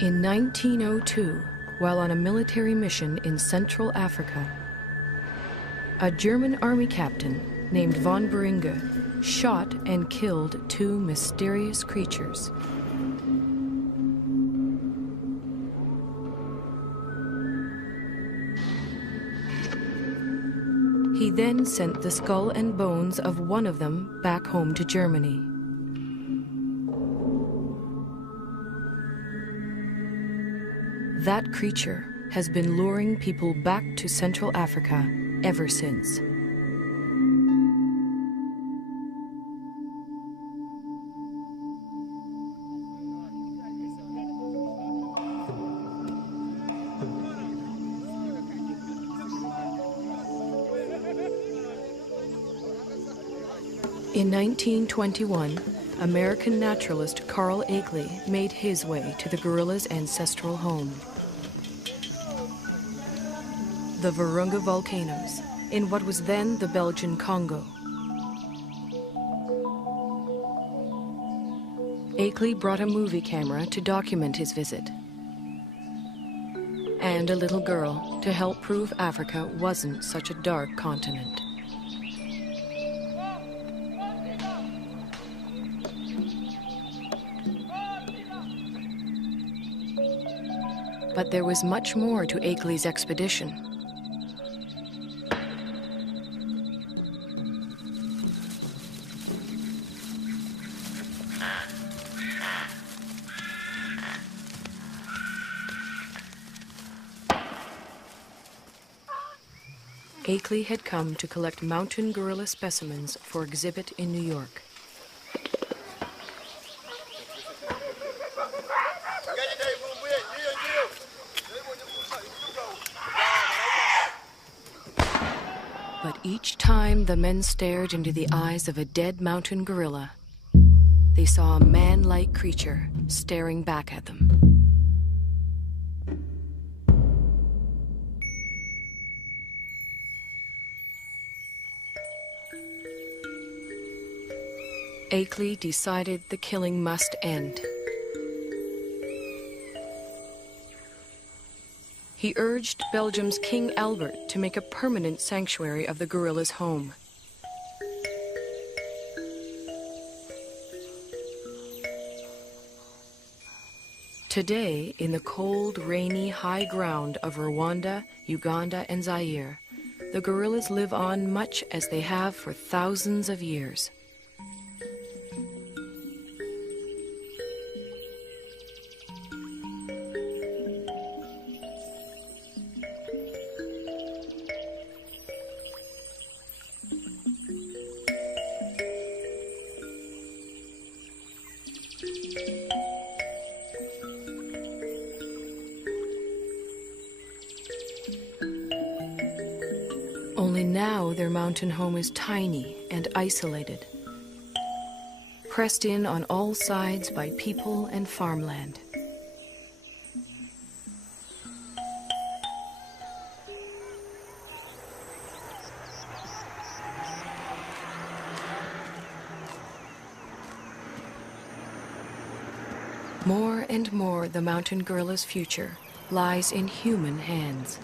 In 1902, while on a military mission in Central Africa, a German army captain named von Beringe shot and killed two mysterious creatures. He then sent the skull and bones of one of them back home to Germany. That creature has been luring people back to Central Africa ever since. In 1921, American naturalist Carl Akeley made his way to the gorilla's ancestral home. The Virunga volcanoes, in what was then the Belgian Congo. Akeley brought a movie camera to document his visit, and a little girl to help prove Africa wasn't such a dark continent. But there was much more to Akeley's expedition. Akeley had come to collect mountain gorilla specimens for exhibit in New York. But each time the men stared into the eyes of a dead mountain gorilla, they saw a man-like creature staring back at them. Akeley decided the killing must end. He urged Belgium's King Albert to make a permanent sanctuary of the gorilla's home. Today, in the cold, rainy, high ground of Rwanda, Uganda, and Zaire, the gorillas live on much as they have for thousands of years. Only now their mountain home is tiny and isolated, pressed in on all sides by people and farmland. More and more, the mountain gorilla's future lies in human hands.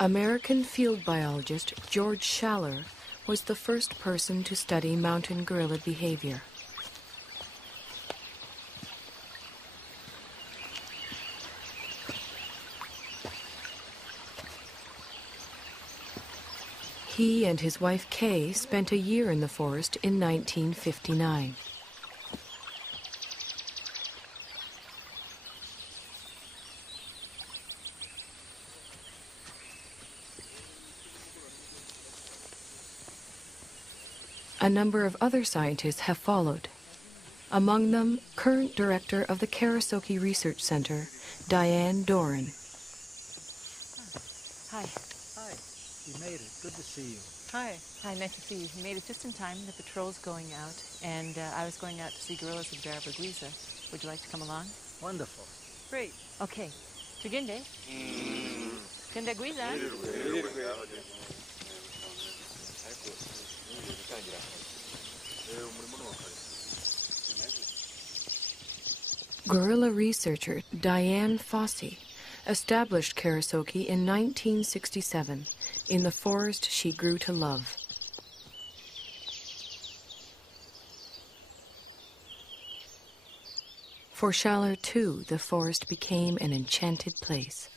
American field biologist George Schaller was the first person to study mountain gorilla behavior. He and his wife Kay spent a year in the forest in 1959. A number of other scientists have followed. Among them, current director of the Karasaki Research Center, Diane Doran. Hi. Hi. You made it. Good to see you. Hi. Hi, nice to see you. You made it just in time. The patrol's going out, and I was going out to see gorillas with Barabaguiza. Would you like to come along? Wonderful. Great. Okay. Tuginde. Tundaguiza. Gorilla researcher Diane Fossey established Karasaki in 1967 in the forest she grew to love. For Schaller, too, the forest became an enchanted place.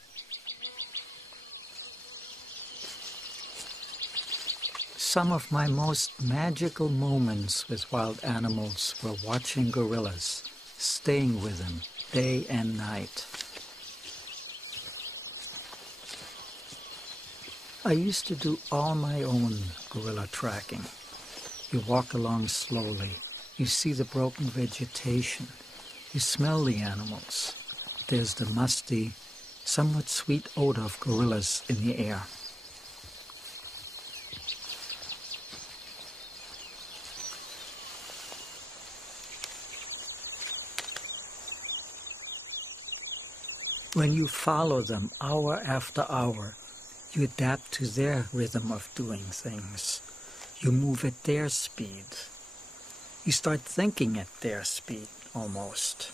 Some of my most magical moments with wild animals were watching gorillas, staying with them day and night. I used to do all my own gorilla tracking. You walk along slowly, you see the broken vegetation, you smell the animals. There's the musty, somewhat sweet odor of gorillas in the air. When you follow them hour after hour, you adapt to their rhythm of doing things. You move at their speed. You start thinking at their speed, almost.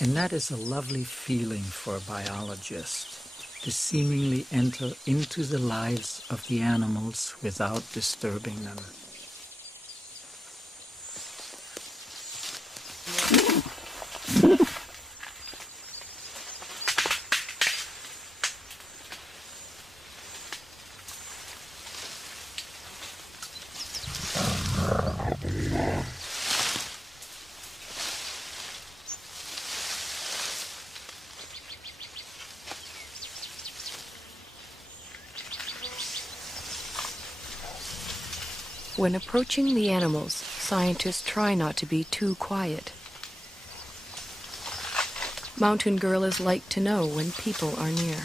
And that is a lovely feeling for a biologist, to seemingly enter into the lives of the animals without disturbing them. When approaching the animals, scientists try not to be too quiet. Mountain gorillas like to know when people are near.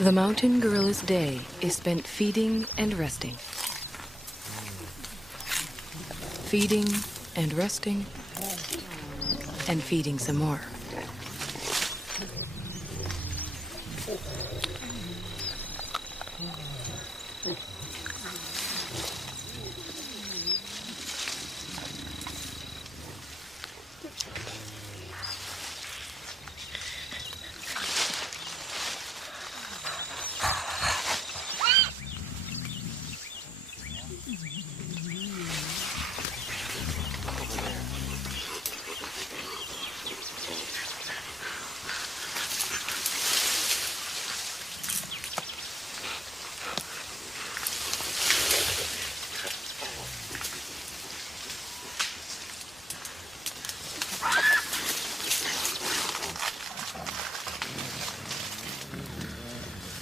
The mountain gorilla's day is spent feeding and resting. Feeding and resting, and feeding some more.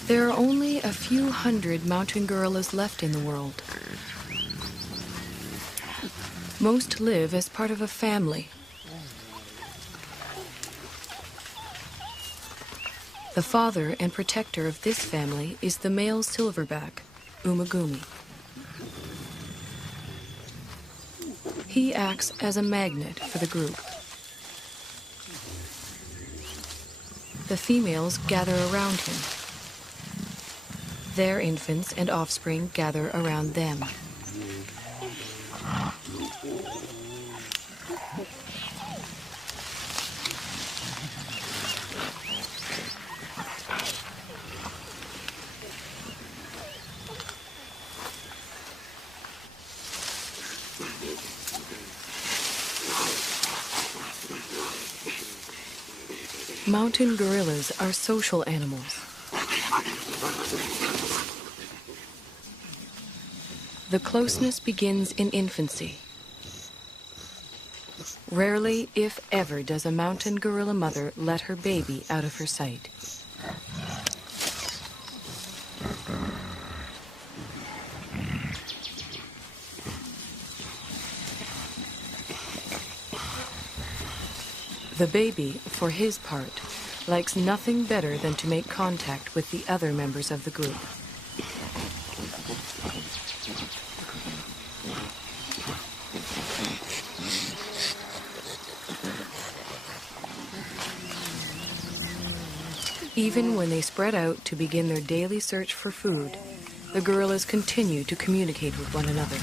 There are only a few hundred mountain gorillas left in the world. Most live as part of a family. The father and protector of this family is the male silverback, Umagumi. He acts as a magnet for the group. The females gather around him. Their infants and offspring gather around them. Mountain gorillas are social animals. The closeness begins in infancy. Rarely, if ever, does a mountain gorilla mother let her baby out of her sight. The baby, for his part, likes nothing better than to make contact with the other members of the group. Even when they spread out to begin their daily search for food, the gorillas continue to communicate with one another.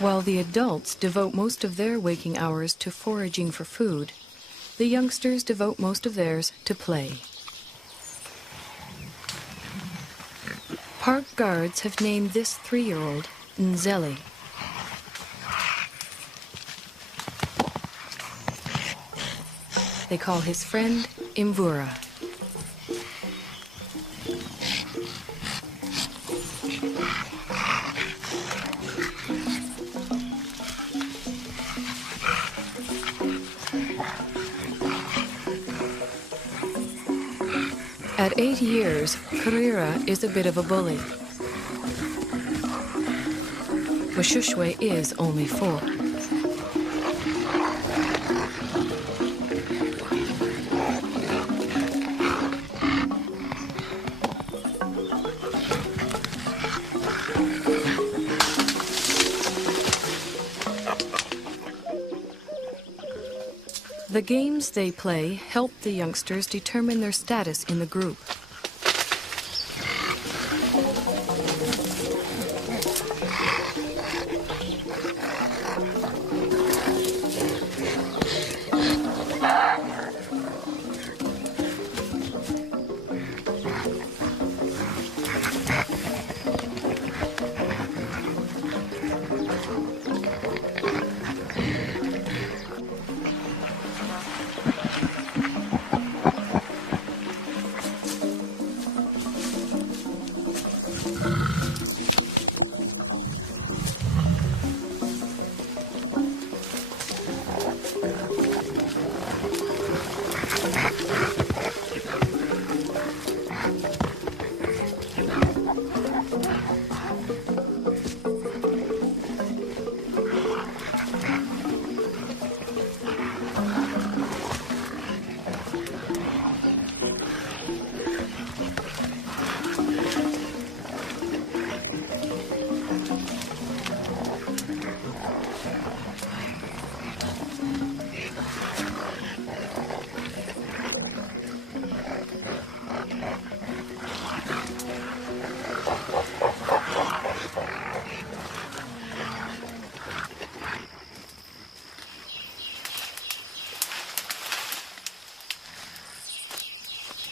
While the adults devote most of their waking hours to foraging for food, the youngsters devote most of theirs to play. Park guards have named this 3-year-old Nzeli. They call his friend Imvura. At 8 years, Karira is a bit of a bully. Washushwe is only 4. The games they play help the youngsters determine their status in the group.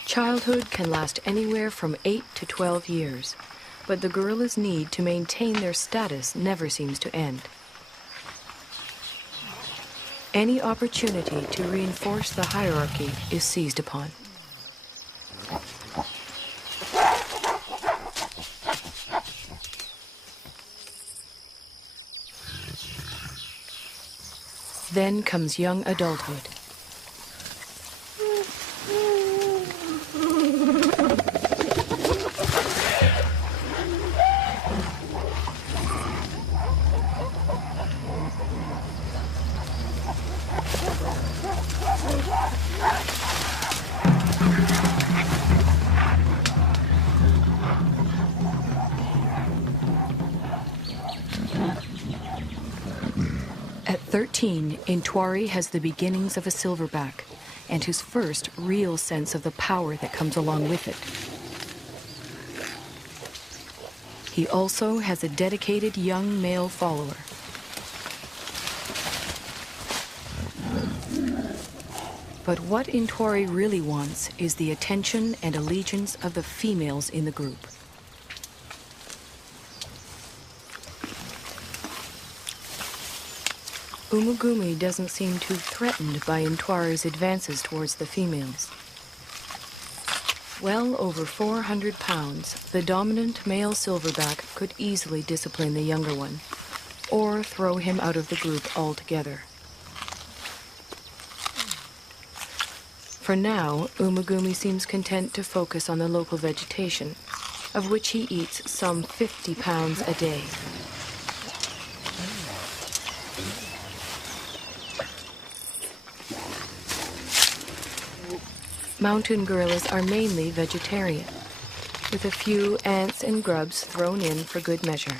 Childhood can last anywhere from 8 to 12 years, but the gorillas' need to maintain their status never seems to end. Any opportunity to reinforce the hierarchy is seized upon. Then comes young adulthood. At 13, Intwari has the beginnings of a silverback, and his first real sense of the power that comes along with it. He also has a dedicated young male follower. But what Intwari really wants is the attention and allegiance of the females in the group. Umugumi doesn't seem too threatened by Intwari's advances towards the females. Well over 400 pounds, the dominant male silverback could easily discipline the younger one, or throw him out of the group altogether. For now, Umugumi seems content to focus on the local vegetation, of which he eats some 50 pounds a day. Mountain gorillas are mainly vegetarian, with a few ants and grubs thrown in for good measure.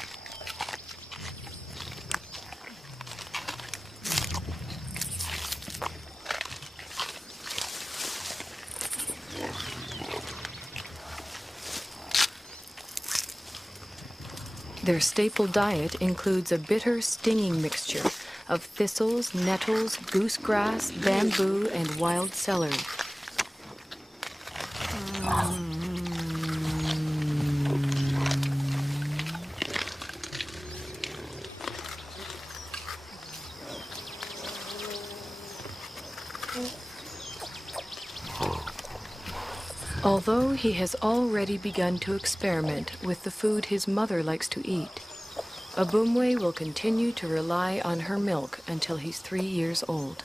Their staple diet includes a bitter, stinging mixture of thistles, nettles, goosegrass, bamboo, and wild celery. Although he has already begun to experiment with the food his mother likes to eat, Abumwe will continue to rely on her milk until he's 3 years old.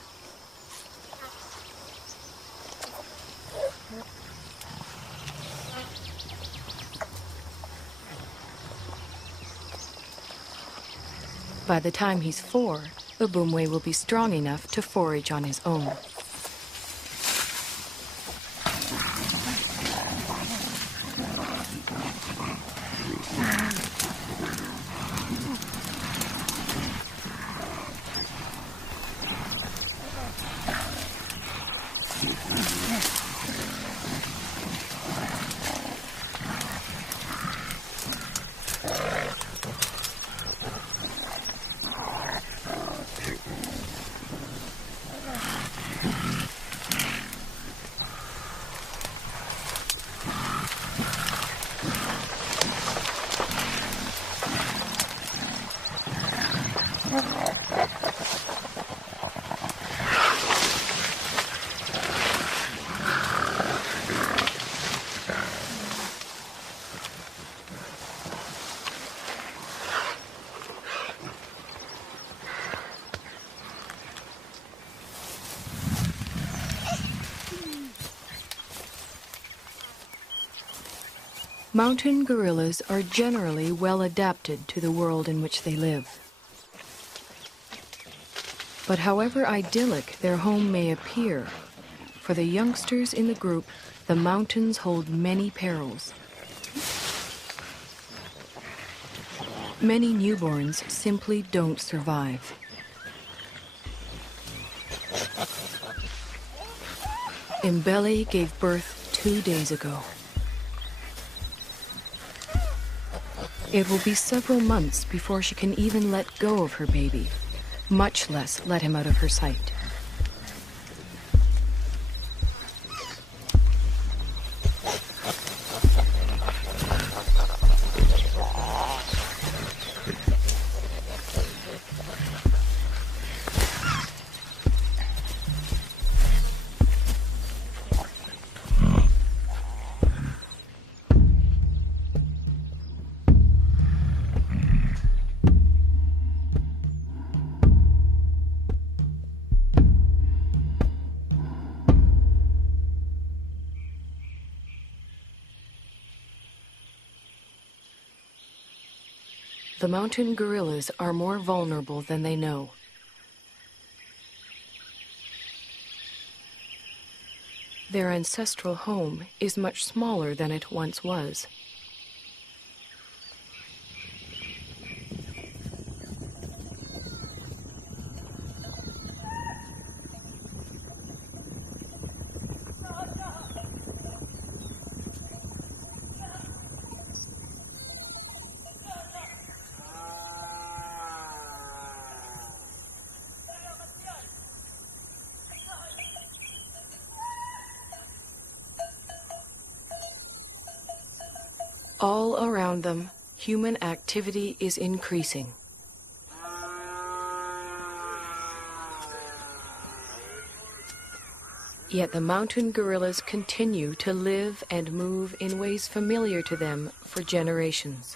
By the time he's 4, Abumwe will be strong enough to forage on his own. Mountain gorillas are generally well adapted to the world in which they live. But however idyllic their home may appear, for the youngsters in the group, the mountains hold many perils. Many newborns simply don't survive. Mbele gave birth 2 days ago. It will be several months before she can even let go of her baby, much less let him out of her sight. The mountain gorillas are more vulnerable than they know. Their ancestral home is much smaller than it once was. All around them, human activity is increasing. Yet the mountain gorillas continue to live and move in ways familiar to them for generations.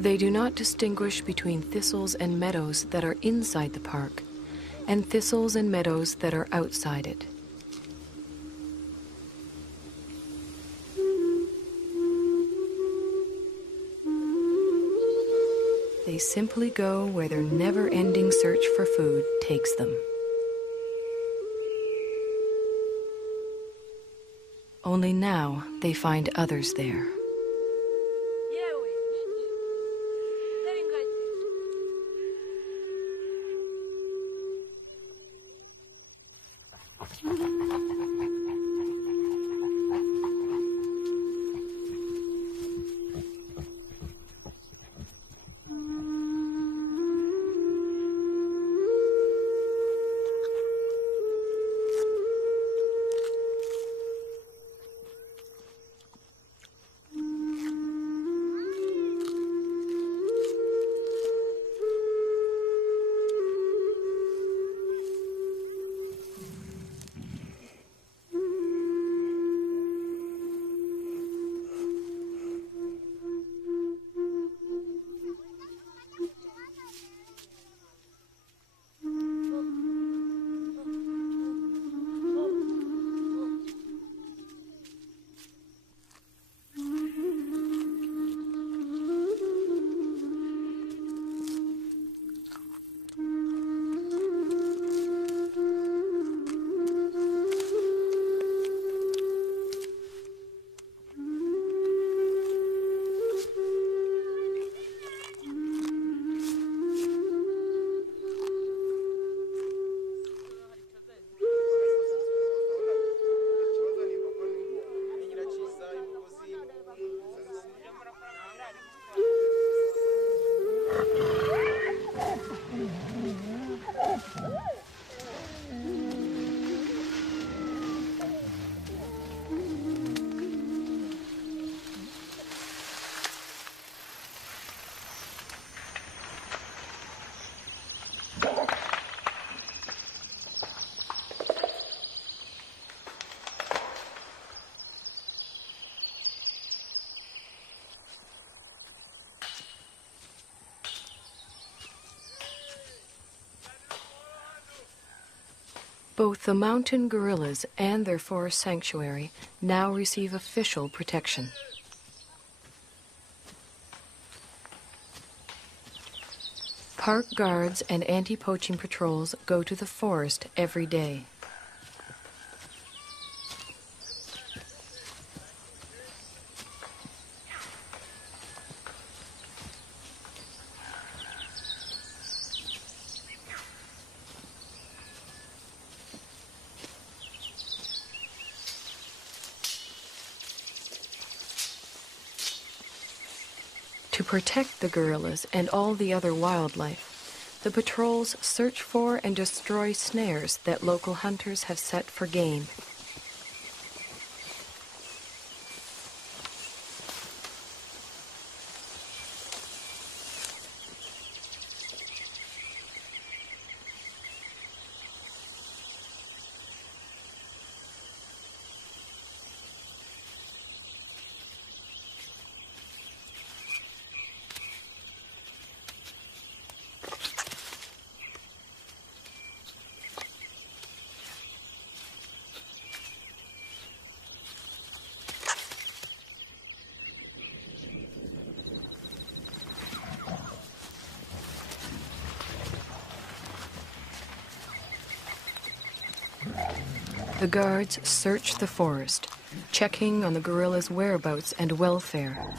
They do not distinguish between thistles and meadows that are inside the park and thistles and meadows that are outside it. They simply go where their never-ending search for food takes them. Only now they find others there. Both the mountain gorillas and their forest sanctuary now receive official protection. Park guards and anti-poaching patrols go to the forest every day. To protect the gorillas and all the other wildlife, the patrols search for and destroy snares that local hunters have set for game. The guards search the forest, checking on the gorillas' whereabouts and welfare.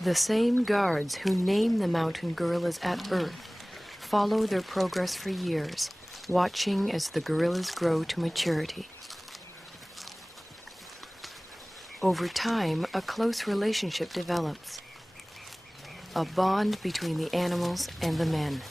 The same guards who name the mountain gorillas at birth follow their progress for years, watching as the gorillas grow to maturity. Over time, a close relationship develops, a bond between the animals and the men.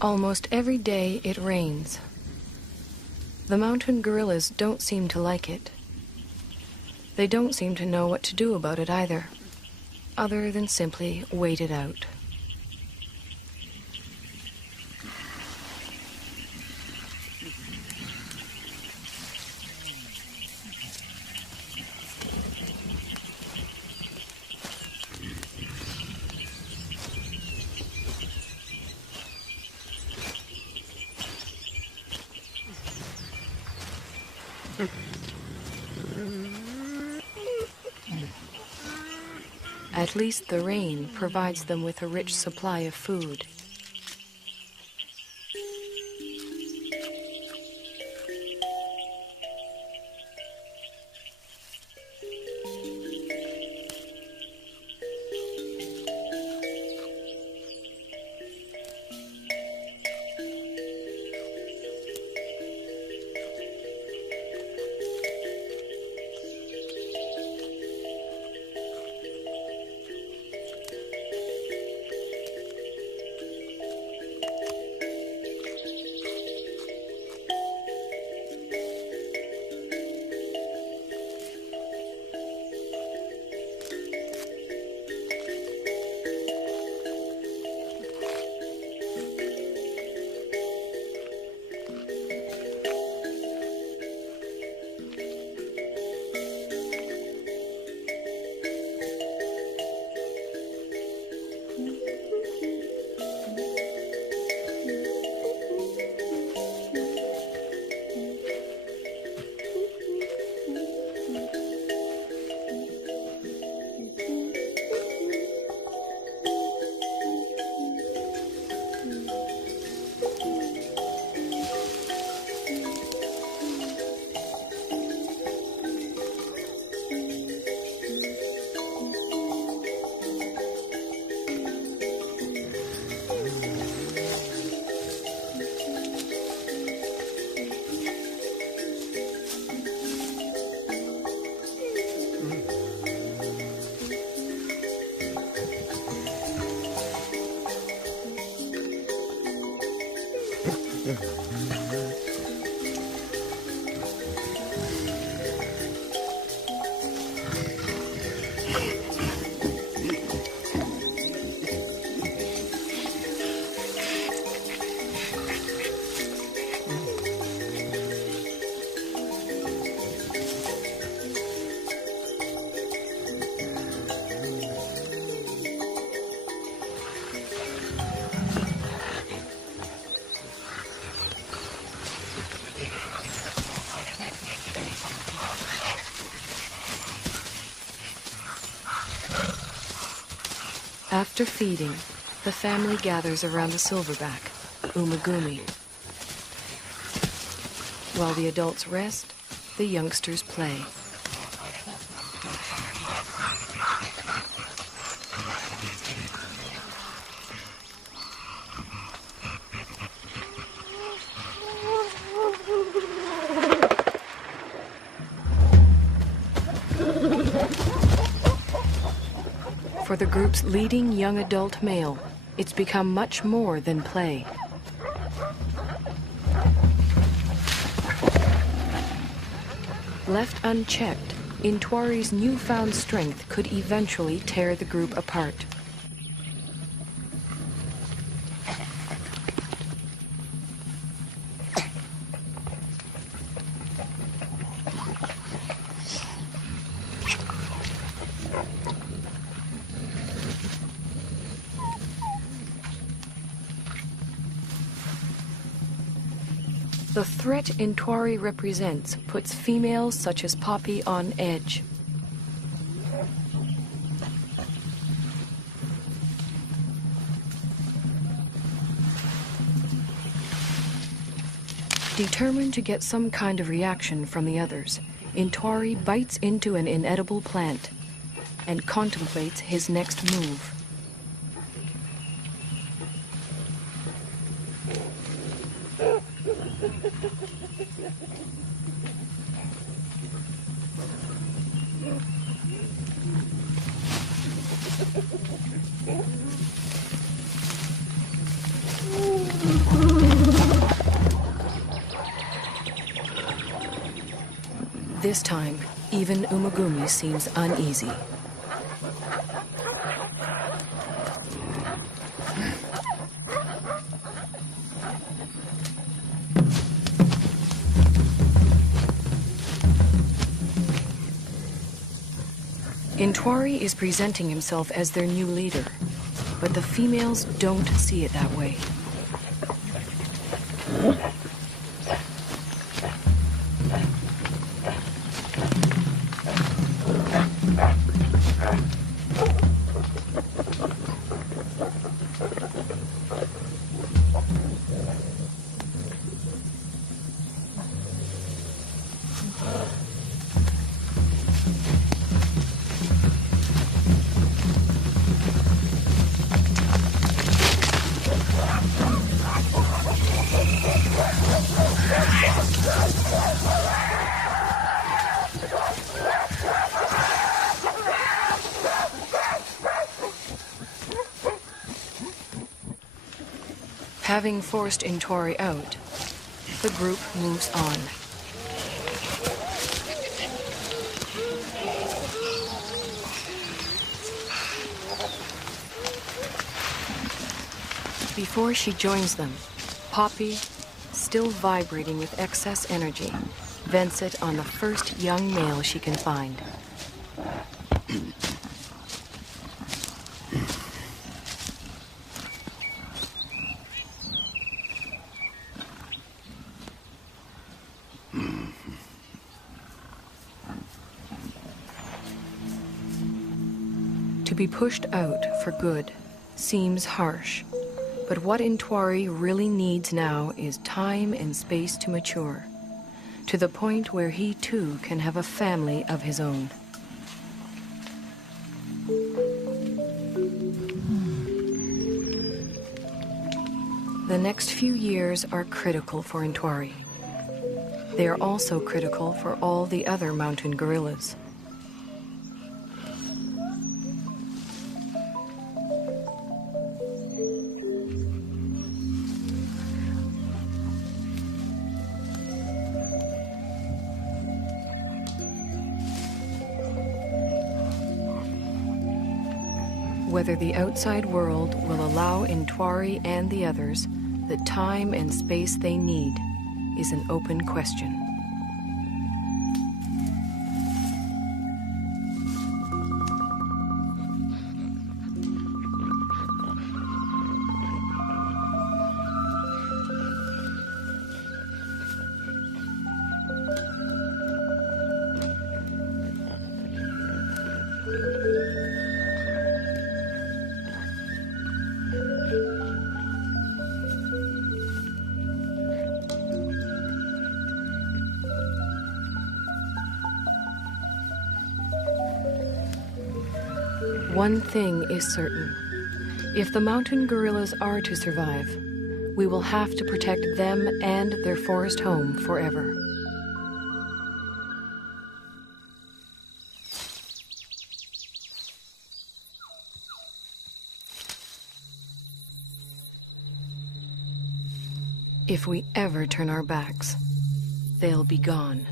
Almost every day it rains. The mountain gorillas don't seem to like it. They don't seem to know what to do about it either, other than simply wait it out. At least the rain provides them with a rich supply of food. After feeding, the family gathers around the silverback, Umagumi. While the adults rest, the youngsters play. For the group's leading young adult male, it's become much more than play. Left unchecked, Intwari's newfound strength could eventually tear the group apart. The threat Intwari represents puts females such as Poppy on edge. Determined to get some kind of reaction from the others, Intwari bites into an inedible plant and contemplates his next move. This time, even Umagumi seems uneasy. Intwari is presenting himself as their new leader, but the females don't see it that way. Having forced Intwari out, the group moves on. Before she joins them, Poppy, still vibrating with excess energy, vents it on the first young male she can find. To be pushed out for good seems harsh, but what Intwari really needs now is time and space to mature, to the point where he too can have a family of his own. The next few years are critical for Intwari. They are also critical for all the other mountain gorillas. Whether the outside world will allow Intwari and the others the time and space they need is an open question. One thing is certain. If the mountain gorillas are to survive, we will have to protect them and their forest home forever. If we ever turn our backs, they'll be gone.